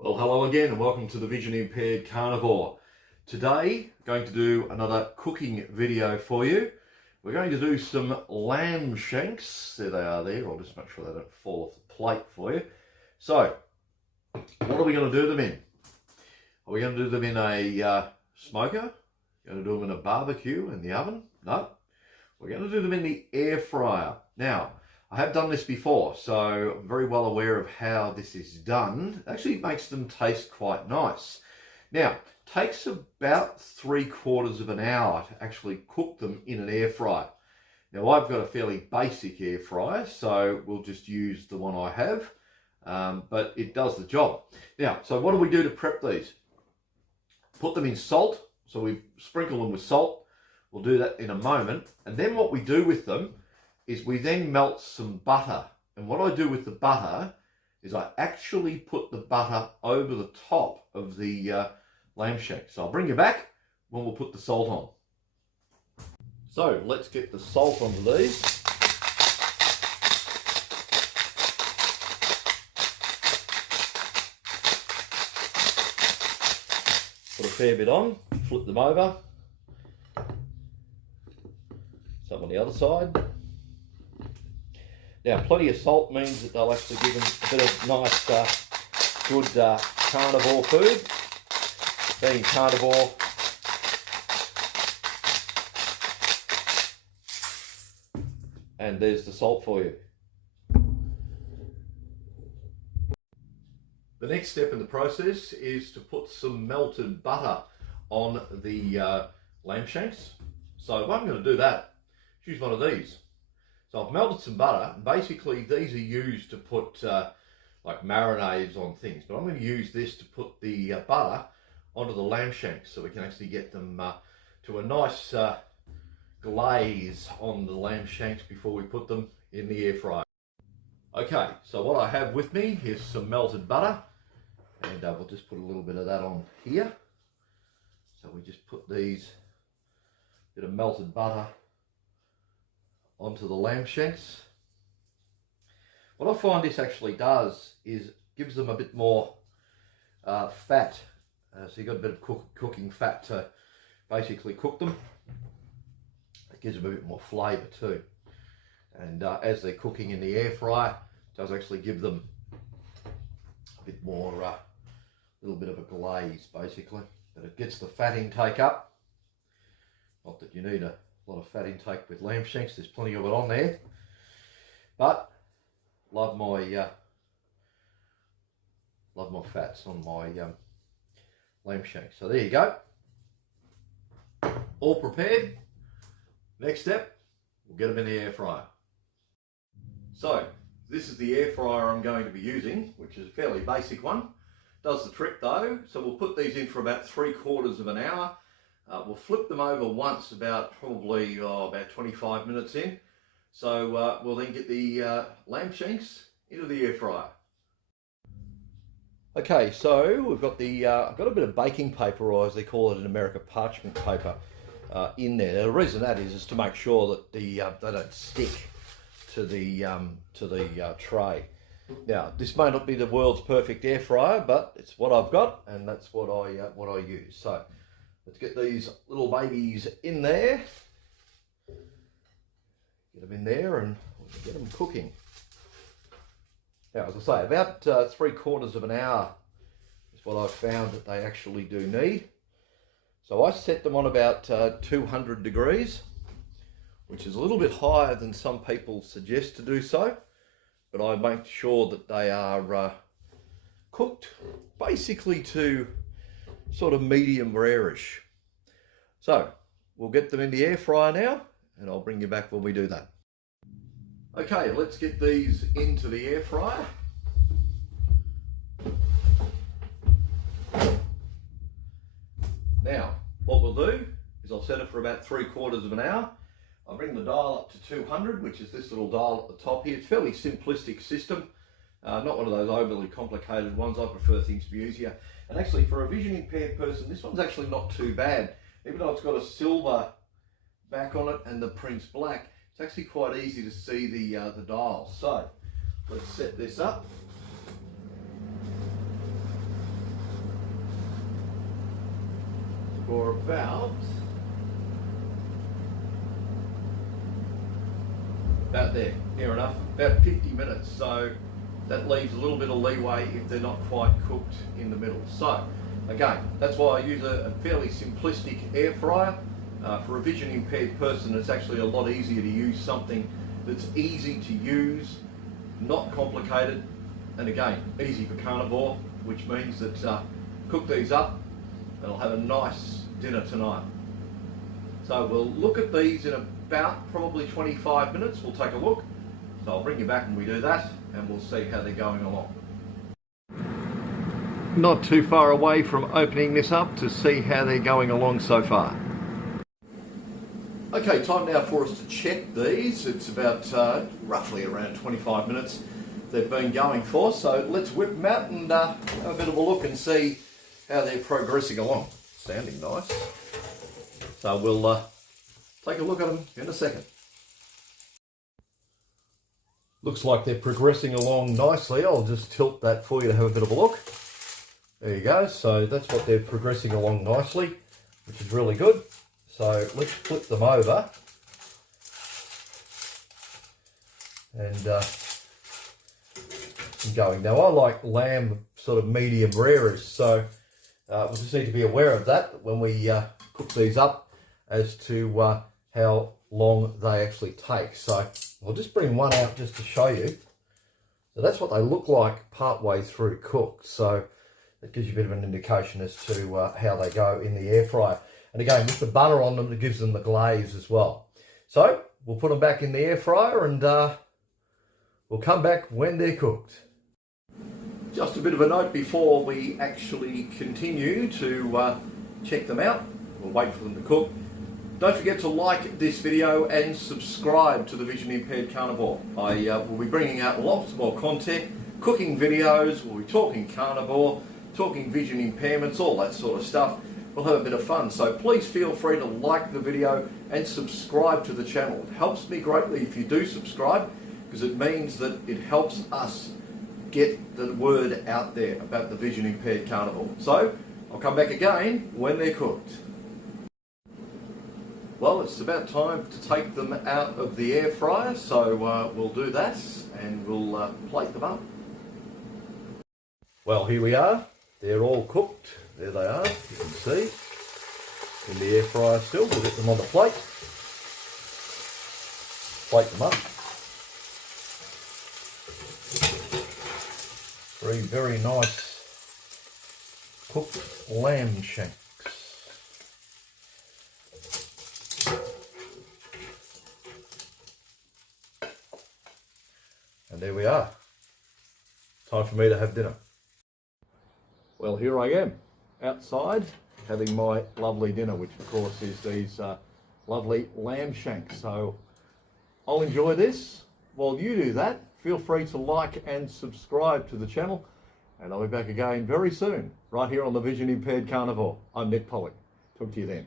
Well, hello again and welcome to the Vision Impaired Carnivore. Today, going to do another cooking video for you. We're going to do some lamb shanks. There they are there. I'll just make sure they don't fall off the plate for you. So, what are we going to do them in? Are we going to do them in a smoker? Going to do them in a barbecue in the oven? No. We're going to do them in the air fryer. Now, I have done this before, so I'm very well aware of how this is done. It actually makes them taste quite nice. Now, it takes about 3/4 of an hour to actually cook them in an air fryer. Now, I've got a fairly basic air fryer, so we'll just use the one I have, but it does the job. Now, so what do we do to prep these? Put them in salt, so we sprinkle them with salt. We'll do that in a moment. And then what we do with them is we then melt some butter. And what I do with the butter is I actually put the butter over the top of the lamb shank. So I'll bring you back when we'll put the salt on. So let's get the salt onto these. Put a fair bit on, flip them over. Some on the other side. Now, plenty of salt means that they'll actually give them a bit of nice, good carnivore food. Being carnivore, and there's the salt for you. The next step in the process is to put some melted butter on the lamb shanks. So if I'm going to do that, choose one of these. So I've melted some butter, and basically these are used to put like marinades on things, but I'm going to use this to put the butter onto the lamb shanks so we can actually get them to a nice glaze on the lamb shanks before we put them in the air fryer. Okay, so what I have with me is some melted butter, and we'll just put a little bit of that on here. So we just put these bit of melted butter onto the lamb shanks. What I find this actually does is gives them a bit more fat. So you've got a bit of cooking fat to basically cook them. It gives them a bit more flavour too. And as they're cooking in the air fryer, it does actually give them a bit more, little bit of a glaze basically. But it gets the fat intake up. Not that you need a lot of fat intake with lamb shanks, there's plenty of it on there, but love my fats on my lamb shanks. So there you go, all prepared. Next step, we'll get them in the air fryer. So this is the air fryer I'm going to be using, which is a fairly basic one. Does the trick though. So we'll put these in for about 3/4 of an hour. We'll flip them over once about probably about 25 minutes in. So we'll then get the lamb shanks into the air fryer. Okay, so we've got the I've got a bit of baking paper, or as they call it in America, parchment paper, in there. Now, the reason that is to make sure that they don't stick to the tray. Now, this may not be the world's perfect air fryer, but it's what I've got, and that's what I use. So let's get these little babies in there. Get them in there and get them cooking. Now, as I say, about 3/4 of an hour is what I've found that they actually do need. So I set them on about 200 degrees, which is a little bit higher than some people suggest to do so. But I make sure that they are cooked basically to sort of medium rare-ish. So we'll get them in the air fryer now, and I'll bring you back when we do that. Okay, let's get these into the air fryer. Now, what we'll do is I'll set it for about 3/4 of an hour. I'll bring the dial up to 200, which is this little dial at the top here. It's a fairly simplistic system, not one of those overly complicated ones. I prefer things to be easier. And actually, for a vision impaired person, this one's actually not too bad. Even though it's got a silver back on it and the print's black, it's actually quite easy to see the dial. So let's set this up. for about there, near enough, about 50 minutes. So that leaves a little bit of leeway if they're not quite cooked in the middle. So again, that's why I use a fairly simplistic air fryer. For a vision impaired person, it's actually a lot easier to use something that's easy to use, not complicated, and again, easy for carnivore, which means that cook these up and I'll have a nice dinner tonight. So we'll look at these in about probably 25 minutes. We'll take a look. So I'll bring you back when we do that and we'll see how they're going along. Not too far away from opening this up to see how they're going along so far. Okay, time now for us to check these. It's about roughly around 25 minutes they've been going for. So let's whip them out and have a bit of a look and see how they're progressing along. Sounding nice. So we'll take a look at them in a second. Looks like they're progressing along nicely. I'll just tilt that for you to have a bit of a look. There you go. So that's what they're progressing along nicely, which is really good. So let's flip them over and going. Now I like lamb sort of medium rarers, so we just need to be aware of that when we cook these up as to how long they actually take. So I'll just bring one out just to show you. So that's what they look like part way through cooked. So it gives you a bit of an indication as to how they go in the air fryer. And again, with the butter on them, it gives them the glaze as well. So we'll put them back in the air fryer and we'll come back when they're cooked. Just a bit of a note before we actually continue to check them out. We'll wait for them to cook. Don't forget to like this video and subscribe to the Vision Impaired Carnivore. I will be bringing out lots more content, cooking videos, we'll be talking carnivore, talking vision impairments, all that sort of stuff. We'll have a bit of fun, so please feel free to like the video and subscribe to the channel. It helps me greatly if you do subscribe, because it means that it helps us get the word out there about the vision impaired carnivore. So I'll come back again when they're cooked. Well, it's about time to take them out of the air fryer, so we'll do that and we'll plate them up. Well, here we are. They're all cooked. There they are, you can see, in the air fryer still. We'll get them on the plate. Plate them up. Three very nice cooked lamb shanks. And there we are. Time for me to have dinner. Well, here I am, outside, having my lovely dinner, which of course is these lovely lamb shanks. So I'll enjoy this. While you do that, feel free to like and subscribe to the channel, and I'll be back again very soon, right here on the Vision Impaired Carnivore. I'm Nick Pollock. Talk to you then.